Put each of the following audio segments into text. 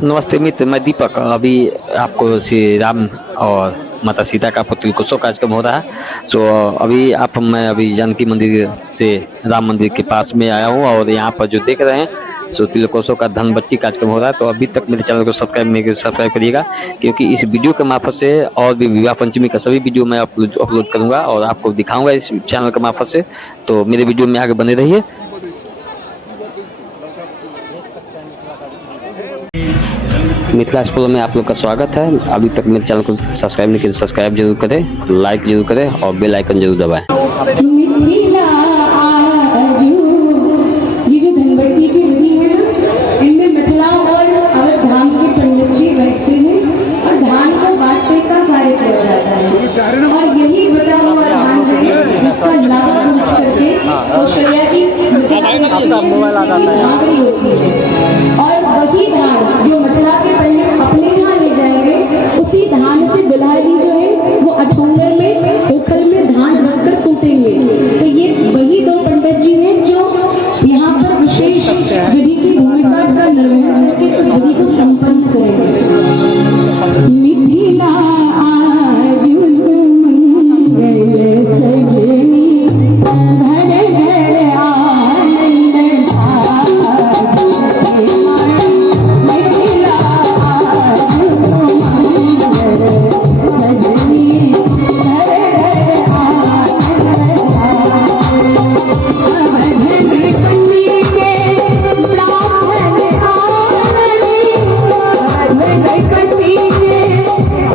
नमस्ते मित्र, मैं दीपक। अभी आपको श्री राम और माता सीता का पुत्रोत्सव कार्यक्रम हो रहा है। अभी मैं अभी जानकी मंदिर से राम मंदिर के पास में आया हूँ और यहाँ पर जो देख रहे हैं तिलकोत्सव का धनबट्टी कार्यक्रम हो रहा है। तो अभी तक मेरे चैनल को सब्सक्राइब करिएगा, क्योंकि इस वीडियो के मार्फत से और भी विवाह पंचमी का सभी वीडियो मैं अपलोड करूँगा और आपको दिखाऊँगा इस चैनल के मार्फत से। तो मेरे वीडियो में आगे बने रहिए। मिथिला एक्सप्लोरर में आप लोग का स्वागत है। अभी तक मेरे चैनल को सब्सक्राइब नहीं किया, सब्सक्राइब जरूर करें, लाइक जरूर करें और बेल आइकन जरूर दबाएं। मिथिला आजू, ये जो धनबट्टी की विधि है ना, इनमें मिथिला और अवध धाम के पंडित जी बैठते हैं और धान को बांटने का कार्य किया जाता है। और यही बटा हुआ धान जो है इसका लावा पूछ करके तो शैया जी मांगरी होती है और वही धान जो मिथिला के पंडित अपने यहाँ ले जाएंगे, उसी धान से दुल्हा जी जो है वो अठोंगर में ओखल में धान रखकर कूटेंगे। तो ये वही दो पंडित जी हैं जो यहाँ पर विशेष विधि की भूमिका का निर्वहन करके उस विधि को संपन्न करेंगे। मिथिला आजू सुमंगल सजनी, घर घर आनंद साधे। मिथिला आजू सुमंगल सजनी, घर घर आनंद साधे। अवध पंडी के ब्राह्मण आनंदी, अवध पंडी के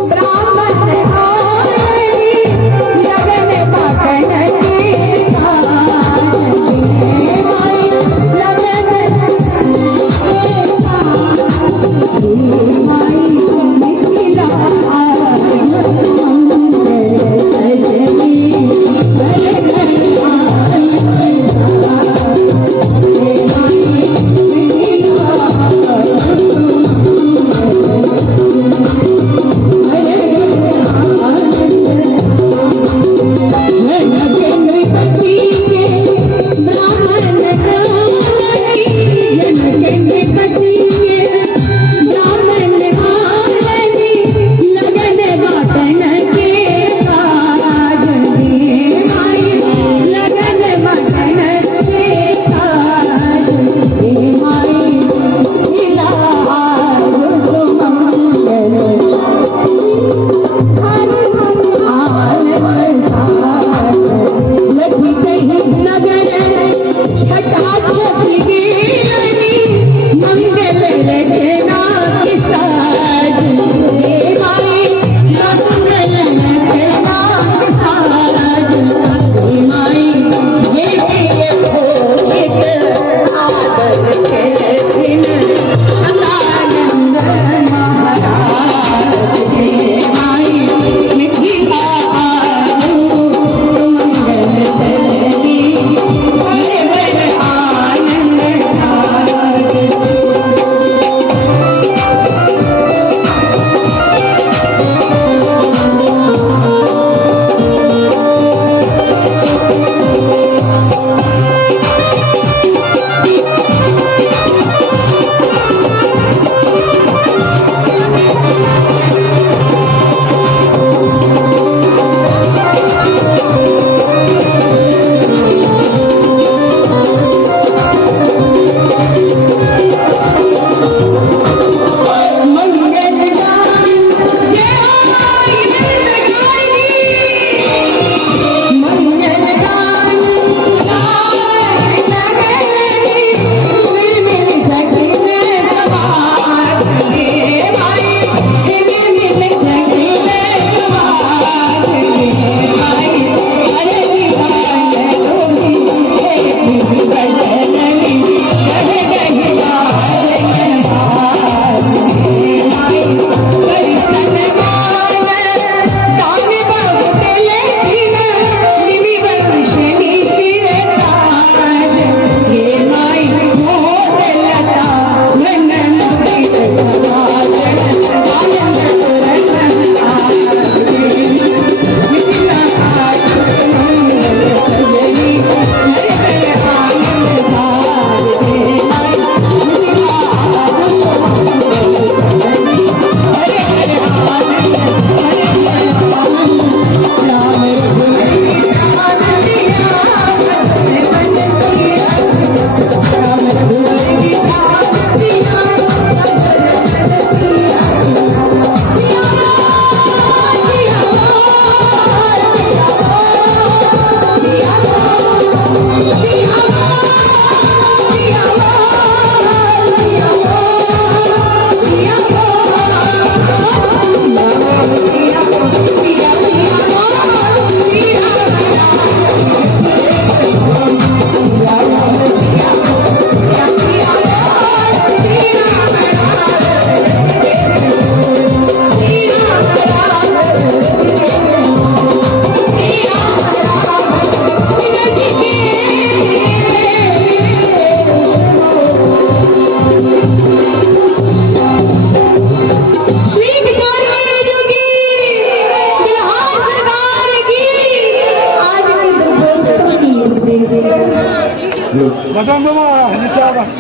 ब्राह्मण आनंदी, लगन पकड़ के काज के माई, लगन के माई। मिथिला आजू सुमंगल सजनी, घर घर आनंद साधे। मिथिला आजू ब्राह्मण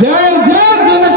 जय जय जनक